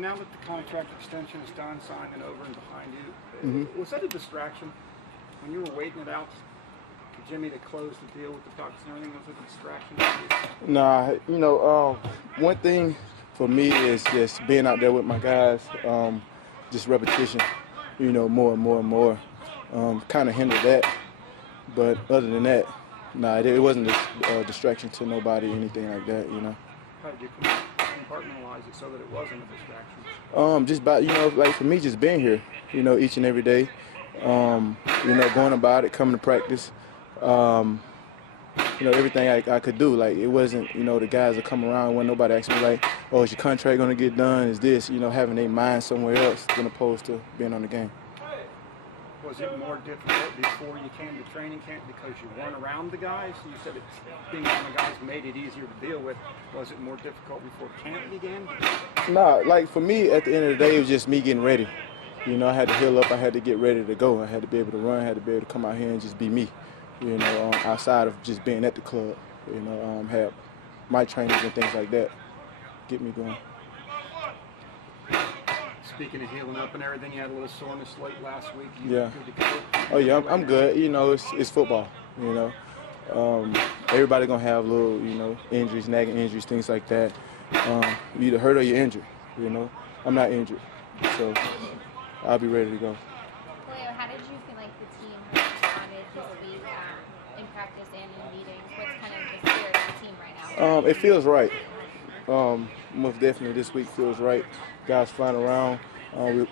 now that the contract extension is done, signing over and behind you, was that a distraction when you were waiting it out for Jimmy to close the deal with the Falcons and everything? Was it a distraction for you? Nah, one thing for me is just being out there with my guys, just repetition, more and more and more. Kind of hindered that, but other than that, nah, it wasn't a distraction to nobody, anything like that, How did you compartmentalize it so that it wasn't a distraction? Just about, like for me, just being here, each and every day, going about it, coming to practice, everything I could do. Like, it wasn't, the guys that come around when nobody asked me, like, oh, is your contract going to get done? Is this, having their mind somewhere else than opposed to being on the game. Was it more difficult before you came to training camp because you weren't around the guys? You said being around the guys made it easier to deal with. Was it more difficult before camp began? Nah, like for me, at the end of the day, it was just me getting ready. I had to heal up. I had to get ready to go. I had to be able to run. I had to be able to come out here and just be me, outside of just being at the club. Have my trainings and things like that get me going. Speaking of healing up and everything, you had a little soreness late last week. Yeah. Good to go? Oh yeah, I'm good. It's football. Everybody gonna have little, injuries, nagging injuries, things like that. You either hurt or you're injured. I'm not injured, so I'll be ready to go. Julio, how did you feel like the team has responded this week in practice and in meetings? What's kind of the spirit of the team right now? It feels right. Most definitely this week feels right. Guys flying around.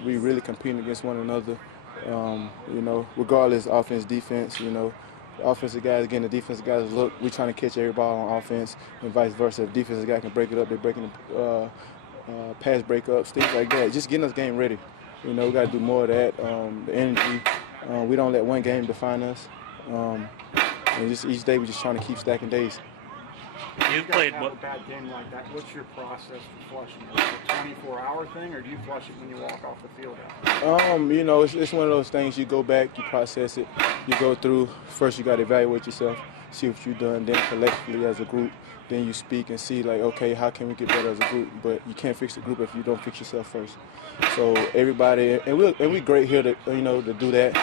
We really competing against one another. Regardless, offense, defense, the offensive guys getting the defensive guys look. We trying to catch every ball on offense and vice versa. If defensive guy can break it up, they're breaking the pass breakups, things like that. Just getting us game ready. We got to do more of that. The energy. We don't let one game define us. And just each day we're just trying to keep stacking days. You played a bad game like that. What's your process for flushing? Is it a 24-hour thing, or do you flush it when you walk off the field? It's one of those things. You go back, you process it, you go through. First, you got to evaluate yourself, see what you've done. Then collectively as a group, then you speak and see like, okay, how can we get better as a group? But you can't fix the group if you don't fix yourself first. So everybody, and we great here to to do that.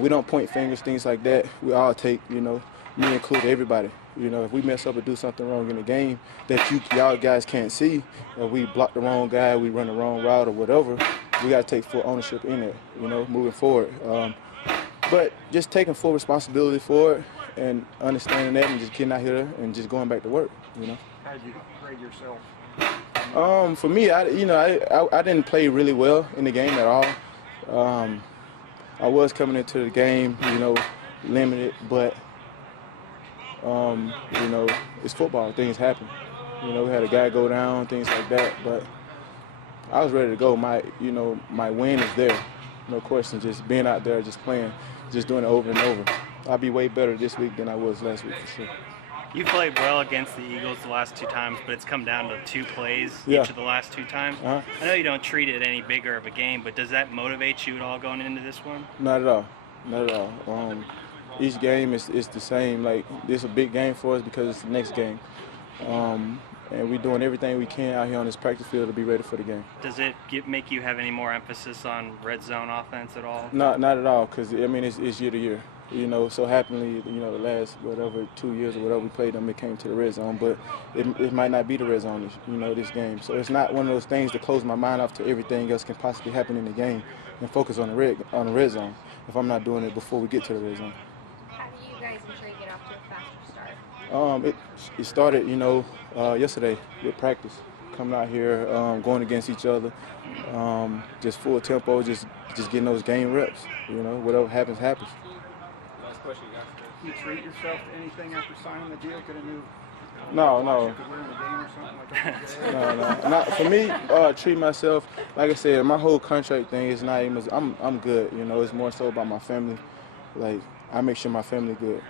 We don't point fingers, things like that. We all take, me included, everybody. If we mess up or do something wrong in the game that y'all guys can't see, if we block the wrong guy, we run the wrong route or whatever, we got to take full ownership in it, moving forward. But just taking full responsibility for it and understanding that and just getting out here and just going back to work, How did you grade yourself? For me, I didn't play really well in the game at all. I was coming into the game, limited, but it's football. Things happen. We had a guy go down, things like that. But I was ready to go. My win is there. No question. Just being out there, just playing, just doing it over and over. I'll be way better this week than I was last week for sure. You played well against the Eagles the last two times, but it's come down to 2 plays each of the last 2 times. I know you don't treat it any bigger of a game, but does that motivate you at all going into this one? Not at all. Not at all. Each game is the same. Like, this is a big game for us because it's the next game. And we're doing everything we can out here on this practice field to be ready for the game. Does it make you have any more emphasis on red zone offense at all? Not at all, because, it's year to year. So happily, the last, 2 years or whatever we played them, it came to the red zone. But it might not be the red zone, this game. So it's not one of those things to close my mind off to everything else can possibly happen in the game and focus on the red zone if I'm not doing it before we get to the red zone. How do you guys usually get off to a faster start? It started, yesterday with practice, coming out here, going against each other, just full tempo, just getting those game reps. Whatever happens, happens. Last question, do you treat yourself to anything after signing the deal? Get a new No. watch you could wear in the game or something like that? No. Not for me. Treat myself. Like I said, my whole contract thing is not even. I'm good. It's more so about my family. Like, I make sure my family good.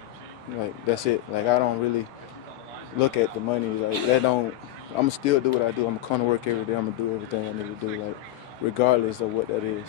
Like, that's it. Like, I don't really look at the money. Like, that don't. I'm gonna still do what I do. I'm gonna come to work every day. I'm gonna do everything I need to do. Like, regardless of what that is.